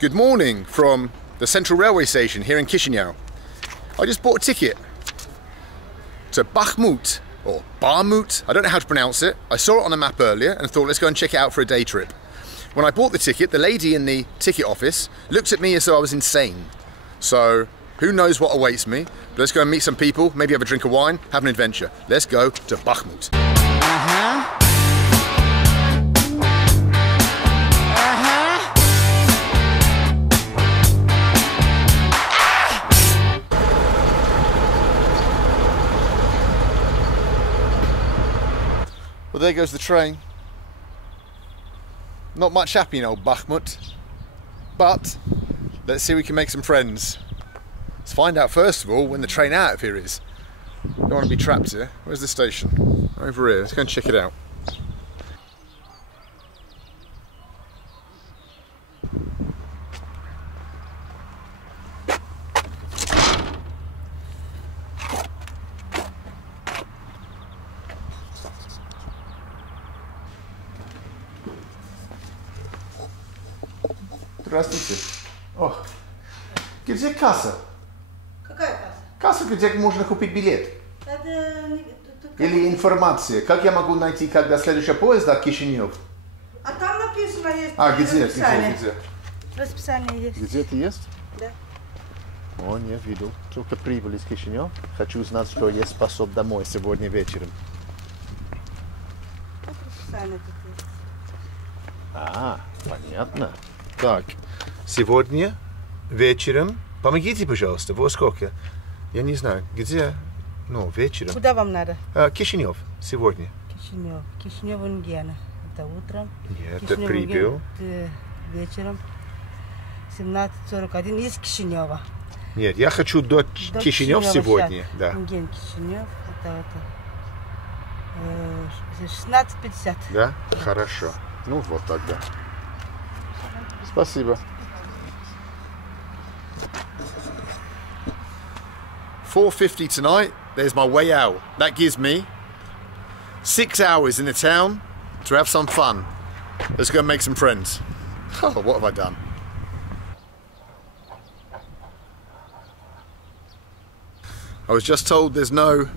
Good morning from the Central Railway Station here in Chisinau. I just bought a ticket to Bakhmut, or Barmut, I don't know how to pronounce it. I saw it on a map earlier and thought let's go and check it out for a day trip. When I bought the ticket, the lady in the ticket office looked at me as though I was insane. So who knows what awaits me, but let's go and meet some people, maybe have a drink of wine, have an adventure. Let's go to Bakhmut. Well, there goes the train. Not much happening in old Bakhmut, but let's see if we can make some friends. Let's find out first of all when the train out of here is. Don't want to be trapped here. Where's the station? Over here. Let's go and check it out. Здравствуйте. О, где касса? Какая касса? Касса, где можно купить билет. Или информация. Как я могу найти, когда следующий поезд до Кишинев? А там написано есть. Где? Расписание есть. Где-то есть? Да. О, не видел. Только прибыли из Кишинев. Хочу знать, что я способ домой сегодня вечером. Расписание тут есть. Понятно. Так, сегодня вечером, помогите, пожалуйста, во сколько? Я не знаю, где, ну, вечером. Куда вам надо? Кишинев, сегодня. Кишинев. Кишинев Унгена. Это утром. Нет, это прибыл. Вечером. 17:41 из Кишинева. Нет, я хочу до Кишинев сегодня. Да. Унген, Кишинев. Это 16:50. Да? Хорошо. Ну вот тогда. Спасибо. 4:50 tonight. There's my way out. That gives me 6 hours in the town to have some fun. Let's go and make some friends. Oh, what have I done? I was just told there's no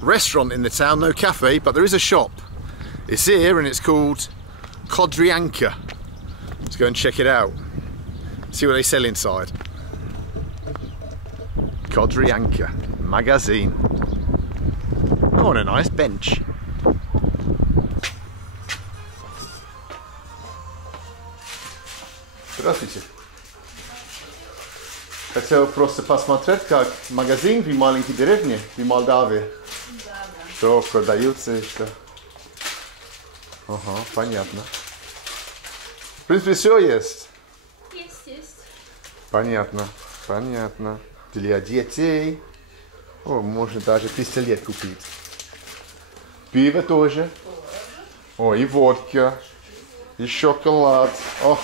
restaurant in the town, no cafe, but there is a shop. It's here and it's called Kodrianka. Let's go and check it out. See what they sell inside. Kodrianka magazine. Oh, and a nice bench. Здравствуйте. Хотел просто посмотреть, как магазин в маленькой деревне в Молдавии. Что продается и что. Ага, понятно. В принципе, все есть. Есть. Понятно. Для детей. О, можно даже пистолет купить. Пиво тоже. О, и водка. И шоколад. О.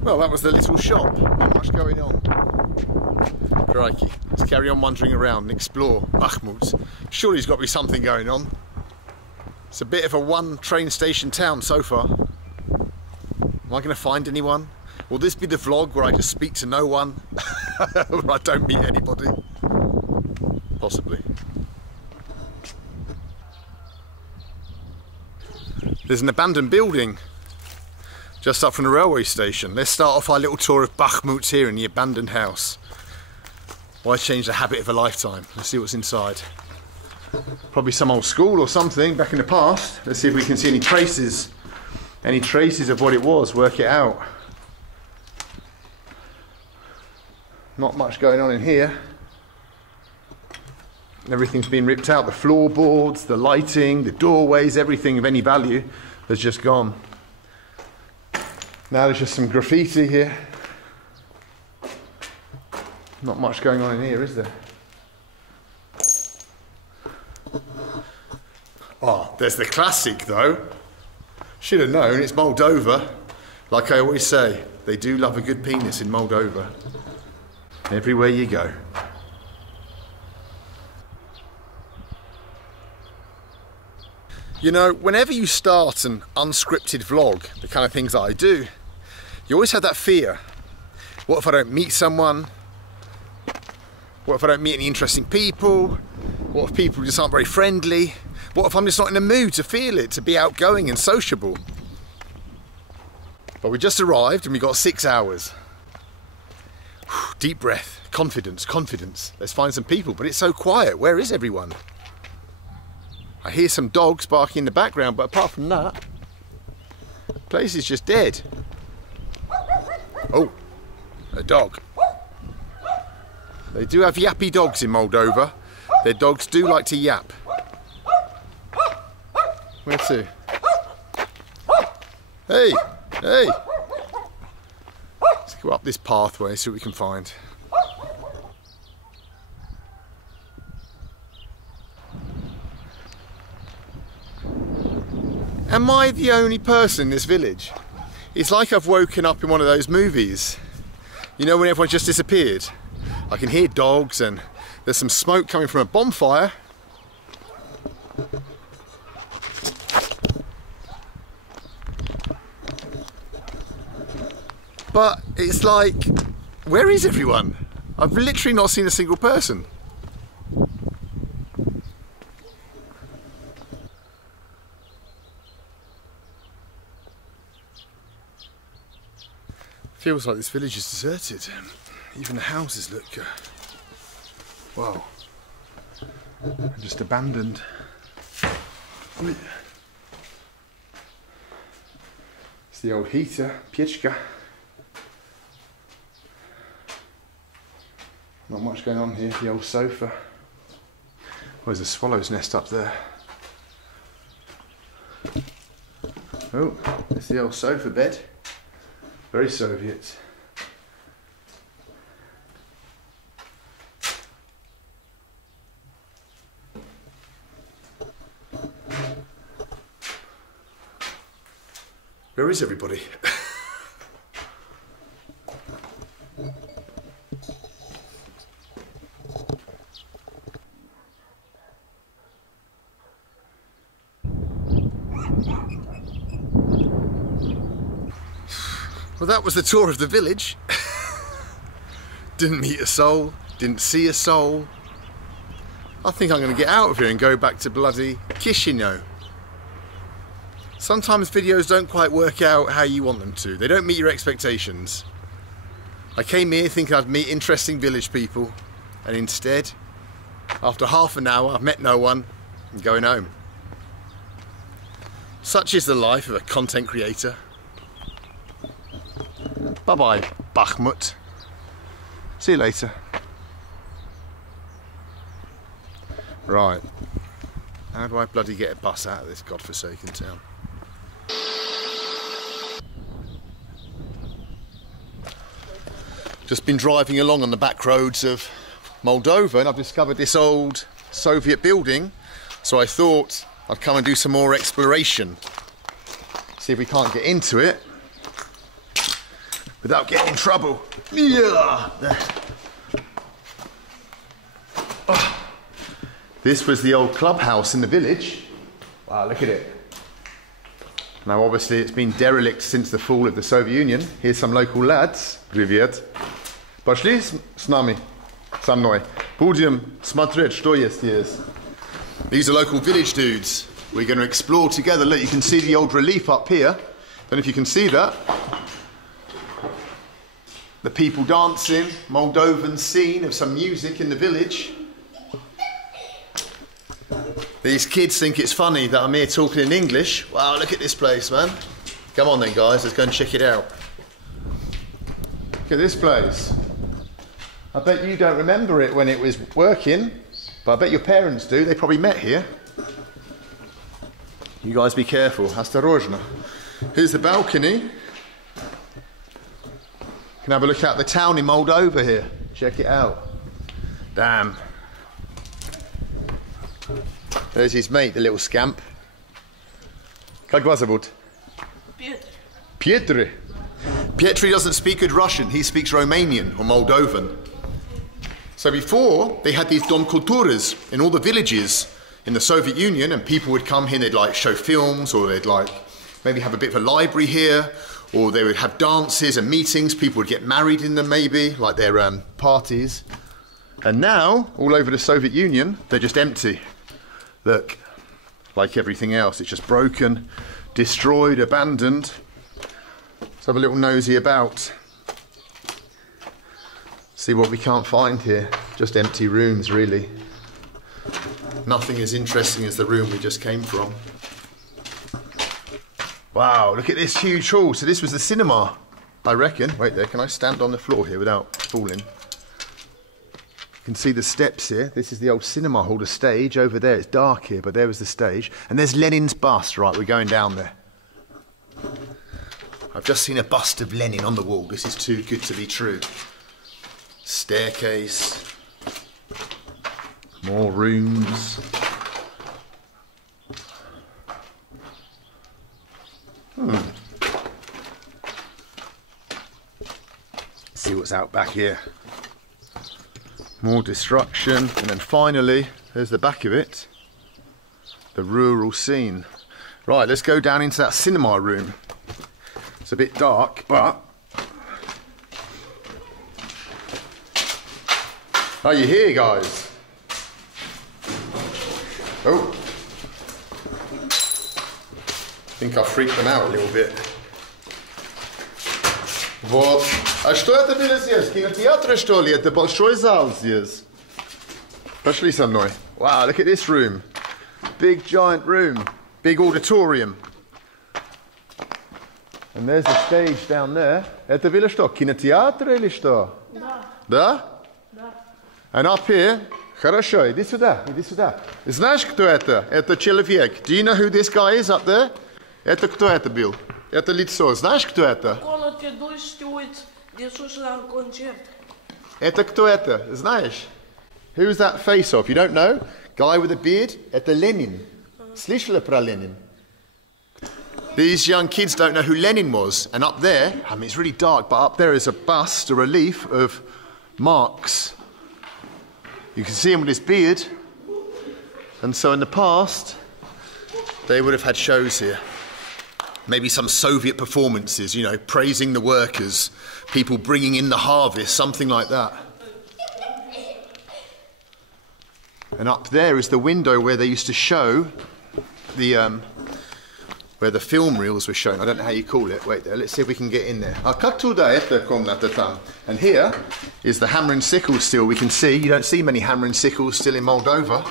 Well, that was the little shop. Not much going on. Crikey. Let's carry on wandering around and explore Bakhmut. Surely there's got to be something going on. It's a bit of a one train station town so far. Am I going to find anyone? Will this be the vlog where I just speak to no one? Where I don't meet anybody? Possibly. There's an abandoned building just up from the railway station. Let's start off our little tour of Bakhmut here in the abandoned house. Why change the habit of a lifetime? Let's see what's inside. Probably some old school or something back in the past. Let's see if we can see any traces of what it was, work it out. Not much going on in here. Everything's been ripped out, the floorboards, the lighting, the doorways, everything of any value has just gone. Now there's just some graffiti here. Not much going on in here, is there? Oh, there's the classic though. Should have known, it's Moldova. Like I always say, they do love a good penis in Moldova. Everywhere you go. You know, whenever you start an unscripted vlog, the kind of things that I do, you always have that fear. What if I don't meet someone? What if I don't meet any interesting people? What if people just aren't very friendly? What if I'm just not in the mood to feel it, to be outgoing and sociable? But we just arrived and we got 6 hours. Deep breath, confidence, confidence. Let's find some people, but it's so quiet. Where is everyone? I hear some dogs barking in the background, but apart from that, the place is just dead. Oh, a dog. They do have yappy dogs in Moldova. Their dogs do like to yap. Where to? Hey, hey. Let's go up this pathway, see what we can find. Am I the only person in this village? It's like I've woken up in one of those movies. You know, when everyone just disappeared? I can hear dogs and there's some smoke coming from a bonfire. But it's like, where is everyone? I've literally not seen a single person. Feels like this village is deserted. Even the houses look, wow, just abandoned. It's the old heater, pieczka. Not much going on here, the old sofa. There's a swallow's nest up there. Oh, it's the old sofa bed. Very Soviet. Where is everybody? Well, that was the tour of the village. Didn't meet a soul, didn't see a soul. I think I'm going to get out of here and go back to bloody Chisinau. Sometimes videos don't quite work out how you want them to. They don't meet your expectations. I came here thinking I'd meet interesting village people, and instead, after half an hour, I've met no one. I'm going home. Such is the life of a content creator. Bye-bye, Bakhmut. See you later. Right. How do I bloody get a bus out of this godforsaken town? Just been driving along on the back roads of Moldova and I've discovered this old Soviet building. So I thought I'd come and do some more exploration. See if we can't get into it without getting in trouble. Yeah. Oh. This was the old clubhouse in the village. Wow, look at it. Now obviously it's been derelict since the fall of the Soviet Union. Here's some local lads. Привет. Пошли с нами, со мной. Будем смотреть, что есть здесь. These are local village dudes. We're going to explore together. Look, you can see the old relief up here. Don't know if you can see that. The people dancing, Moldovan scene of some music in the village. These kids think it's funny that I'm here talking in English. Wow, look at this place, man. Come on then, guys, let's go and check it out. Look at this place. I bet you don't remember it when it was working, but I bet your parents do. They probably met here. You guys be careful. Осторожно. Here's the balcony. You can have a look at the town in Moldova here. Check it out. Damn. There's his mate, the little scamp. Как вас зовут? Pietri. Pietri doesn't speak good Russian, he speaks Romanian or Moldovan. So before, they had these dom culturas in all the villages. in the Soviet Union, and people would come here, they'd like show films, or they'd like maybe have a bit of a library here, or they would have dances and meetings, people would get married in them maybe, like their parties. And now, all over the Soviet Union, they're just empty. Look, like everything else, it's just broken, destroyed, abandoned. Let's have a little nosy about. See what we can't find here. Just empty rooms, really. Nothing as interesting as the room we just came from. Wow, look at this huge hall. So this was the cinema, I reckon. Wait there, can I stand on the floor here without falling? You can see the steps here. This is the old cinema hall, the stage. Over there, it's dark here, but there was the stage. And there's Lenin's bust. Right, we're going down there. I've just seen a bust of Lenin on the wall. This is too good to be true. Staircase. More rooms. See what's out back here. More destruction, and then finally, there's the back of it. The rural scene. Right, let's go down into that cinema room. It's a bit dark, but... Are you here, guys? Oh. I think I freaked them out a little bit. Вот. А что это было здесь? Кинотеатр, что ли? Это большой зал здесь. Пошли со мной. Wow, look at this room. Big giant room. Big auditorium. And there's the stage down there. Это было что? Кинотеатр или что? Да. Да? Да. And up here, хорошо, иди сюда, иди сюда. Знаешь, кто это? Это человек. Do you know who this guy is up there? Это кто это был? Это лицо. Знаешь, кто это? Это кто это? Знаешь? Who's that face of? You don't know? Guy with a beard? Это Lenin. Слышала про Lenin? These young kids don't know who Lenin was. And up there, I mean, it's really dark, but up there is a bust, a relief of Marx. You can see him with his beard. And so in the past, they would have had shows here. Maybe some Soviet performances, you know, praising the workers, people bringing in the harvest, something like that. And up there is the window where they used to show the, where the film reels were shown. I don't know how you call it. Wait there, let's see if we can get in there. And here is the hammer and sickle still. We can see, you don't see many hammer and sickles still in Moldova,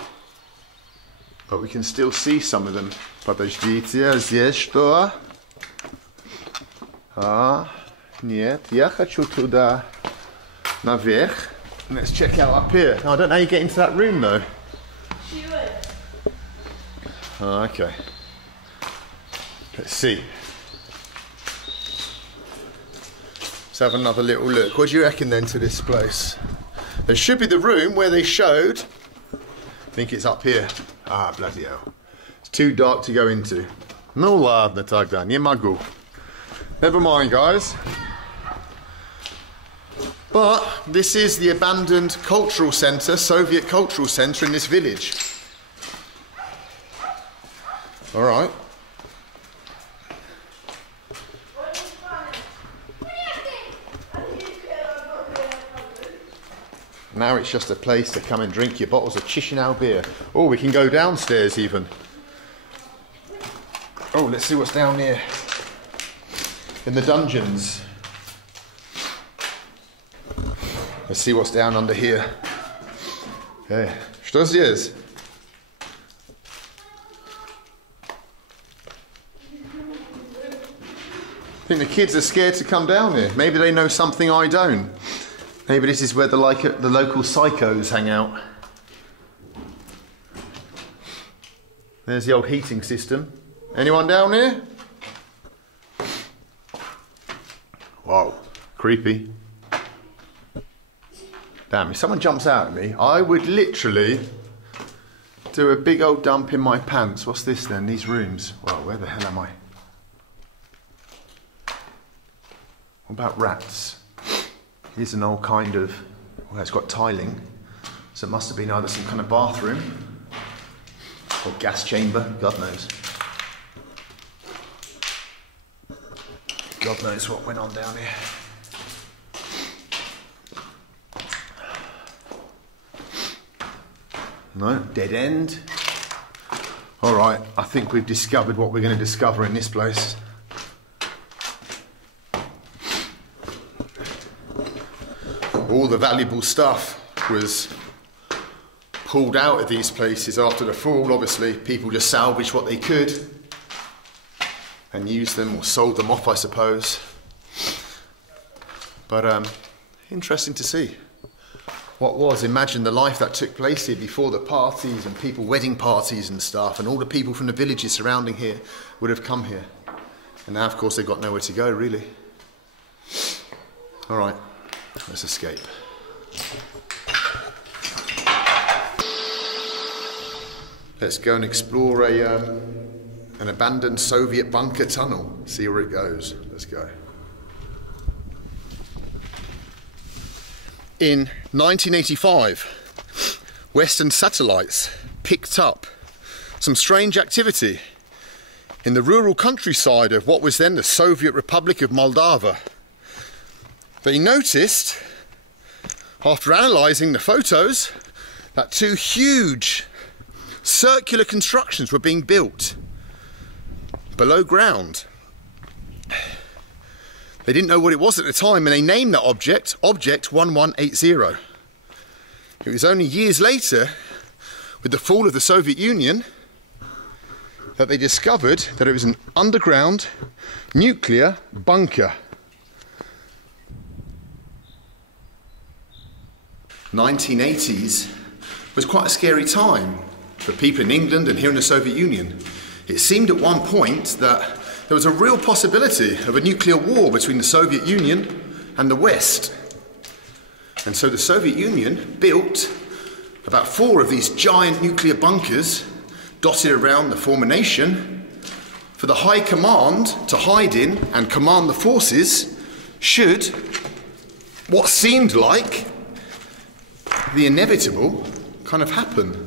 but we can still see some of them. Подождите, здесь что? Нет, я хочу туда, наверх. Let's check out up here. Oh, I don't know how you get into that room though. Oh, okay. Let's see. Let's have another little look. What do you reckon then to this place? There should be the room where they showed. I think it's up here. Ah, bloody hell. It's too dark to go into. No ladno тогда, не могу. Never mind, guys. But this is the abandoned cultural centre, Soviet cultural centre in this village. All right. Now it's just a place to come and drink your bottles of Chisinau beer. Oh, we can go downstairs even. Oh, let's see what's down here. In the dungeons. Let's see what's down under here. Okay. Что здесь? I think the kids are scared to come down here. Maybe they know something I don't. Maybe this is where the local psychos hang out. There's the old heating system. Anyone down here? Whoa, creepy. Damn, if someone jumps out at me, I would literally do a big old dump in my pants. What's this then? These rooms. Well, where the hell am I? What about rats? Here's an old kind of, well, it's got tiling, so it must have been either some kind of bathroom Or gas chamber, God knows. God knows what went on down here. No, dead end. All right, I think we've discovered what we're going to discover in this place. All the valuable stuff was pulled out of these places after the fall. Obviously, people just salvaged what they could and used them or sold them off, I suppose. But interesting to see. What was, imagine the life that took place here before the parties and people, wedding parties and stuff, and all the people from the villages surrounding here would have come here. And now, of course, they've got nowhere to go, really. All right, let's escape. Let's go and explore an abandoned Soviet bunker tunnel, see where it goes. Let's go. In 1985, Western satellites picked up some strange activity in the rural countryside of what was then the Soviet Republic of Moldova. They noticed, after analysing the photos, that two huge circular constructions were being built below ground. They didn't know what it was at the time, and they named that object Object 1180. It was only years later, with the fall of the Soviet Union, that they discovered that it was an underground nuclear bunker. 1980s was quite a scary time for people in England and here in the Soviet Union. It seemed at one point that there was a real possibility of a nuclear war between the Soviet Union and the West. And so the Soviet Union built about 4 of these giant nuclear bunkers dotted around the former nation for the high command to hide in and command the forces should what seemed like the inevitable kind of happen.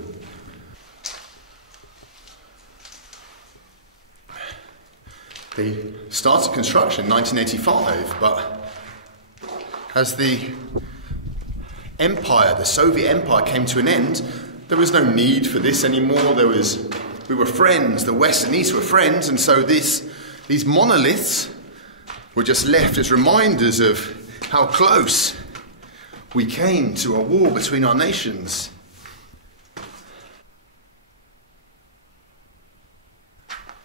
They started construction in 1985, but as the empire, the Soviet empire, came to an end, there was no need for this anymore. We were friends, the West and East were friends, and so these monoliths were just left as reminders of how close we came to a war between our nations.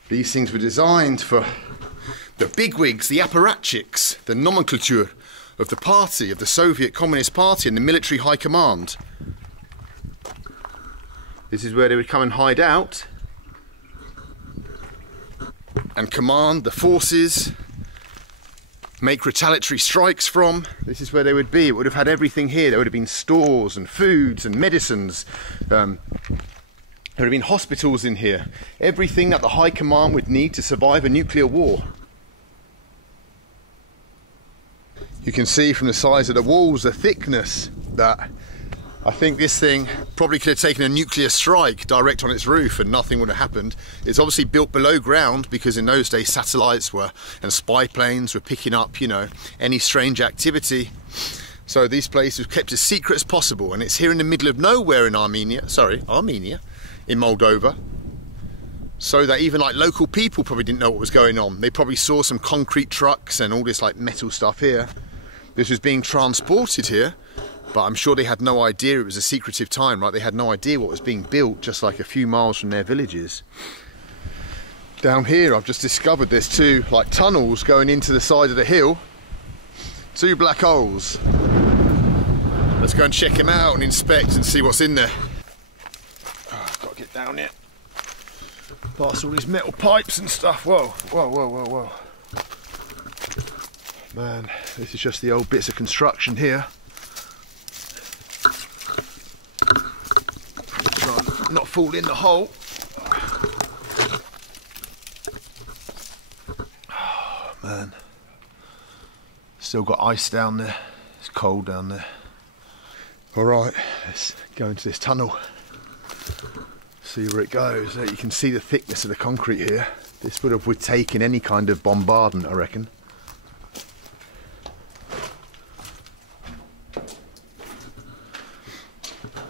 These things were designed for the bigwigs, the apparatchiks, the nomenclature of the party, of the Soviet Communist Party and the military high command. This is where they would come and hide out and command the forces, make retaliatory strikes from. This is where they would be. It would have had everything here. There would have been stores and foods and medicines. There would have been hospitals in here. Everything that the High Command would need to survive a nuclear war. You can see from the size of the walls, the thickness, that I think this thing probably could have taken a nuclear strike direct on its roof and nothing would have happened. It's obviously built below ground because in those days satellites and spy planes were picking up, you know, any strange activity. So these places were kept as secret as possible, and it's here in the middle of nowhere in Armenia, in Moldova, so that even like local people probably didn't know what was going on. They probably saw some concrete trucks and all this like metal stuff here. This was being transported here, but I'm sure they had no idea. It was a secretive time, right? They had no idea what was being built just like a few miles from their villages. Down here I've just discovered there's 2 like tunnels going into the side of the hill. 2 black holes. Let's go and check them out and inspect and see what's in there. Gotta get down here. Past all these metal pipes and stuff. Whoa, whoa, whoa, whoa, whoa. Man, this is just the old bits of construction here. Try and not fall in the hole. Oh, man. Still got ice down there. It's cold down there. All right, let's go into this tunnel. See where it goes. You can see the thickness of the concrete here. This would have taken any kind of bombardment, I reckon.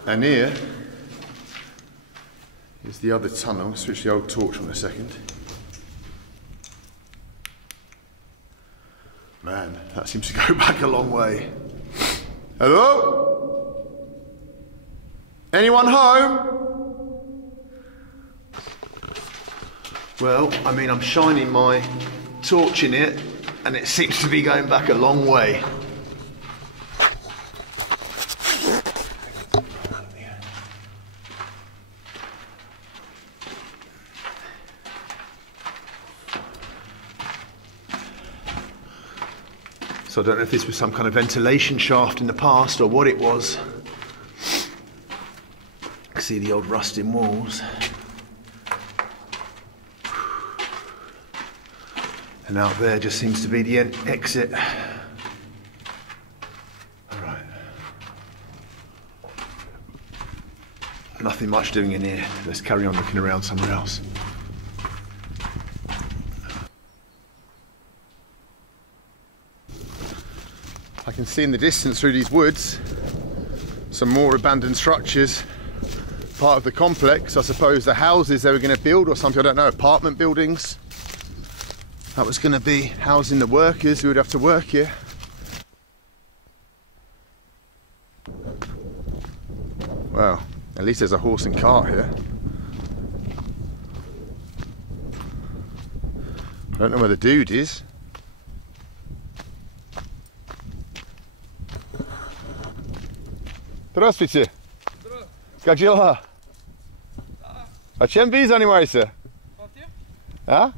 And here is the other tunnel. I'll switch the old torch on a second. Man, that seems to go back a long way. Hello? Anyone home? Well, I mean, I'm shining my torch in it, and it seems to be going back a long way. So I don't know if this was some kind of ventilation shaft in the past or what it was. I can see the old rusting walls. And out there just seems to be the exit. All right. Nothing much doing in here. Let's carry on looking around somewhere else. I can see in the distance through these woods some more abandoned structures, part of the complex. I suppose the houses they were going to build or something, I don't know, apartment buildings. That was going to be housing the workers who would have to work here. Well, at least there's a horse and cart here. I don't know where the dude is. Здравствуйте. Как дела? А чем вы занимаетесь? А?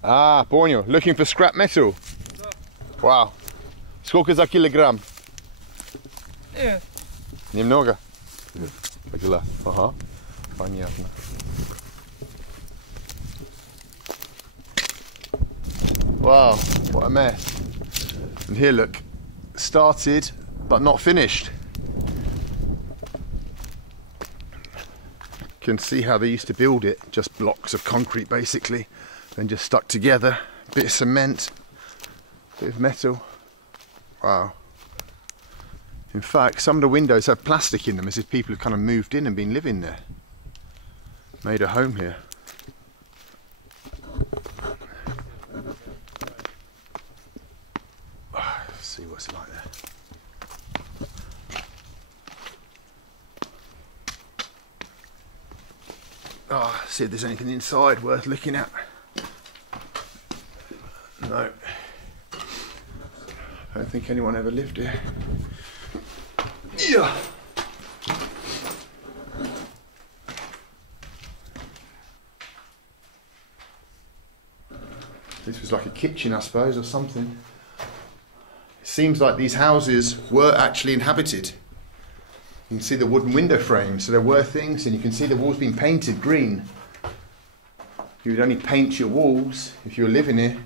А, понял. Looking for scrap metal? Wow. Сколько за килограмм? Немного? Как дела? Ага. Понятно. Wow, what a mess. And here, look. Started, but not finished. You can see how they used to build it, just blocks of concrete basically, then just stuck together, bit of cement, bit of metal. Wow. In fact, some of the windows have plastic in them as if people have kind of moved in and been living there, made a home here. Let's see what's like there. Oh, see if there's anything inside worth looking at. No. I don't think anyone ever lived here. Yeah. This was like a kitchen, I suppose, or something. It seems like these houses were actually inhabited. You can see the wooden window frames, so there were things, and you can see the walls being painted green. You would only paint your walls if you were living here,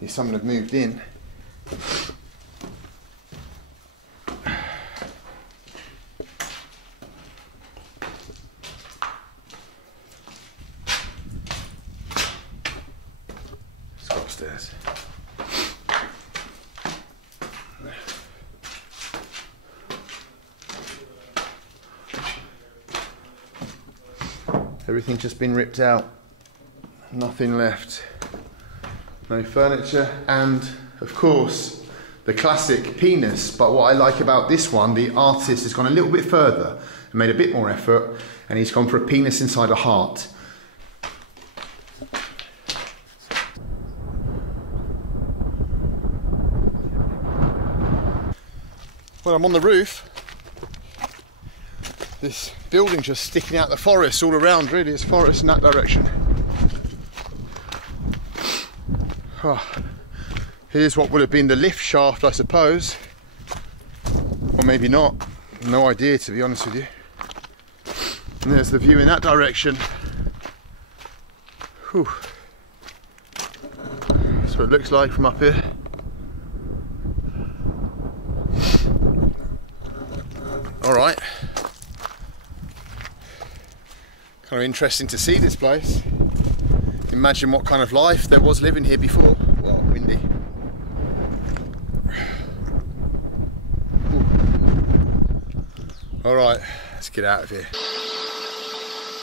if someone had moved in. Let's go upstairs. Everything's just been ripped out, nothing left, no furniture, and of course the classic penis. But what I like about this one, the artist has gone a little bit further and made a bit more effort, and he's gone for a penis inside a heart. Well, I'm on the roof. This building just sticking out the forest all around, really. It's forest in that direction. Oh, here's what would have been the lift shaft, I suppose. Or maybe not. No idea, to be honest with you. And there's the view in that direction. Whew. That's what it looks like from up here. All right. interesting to see this place. Imagine what kind of life there was living here before. Well, windy. All right, let's get out of here.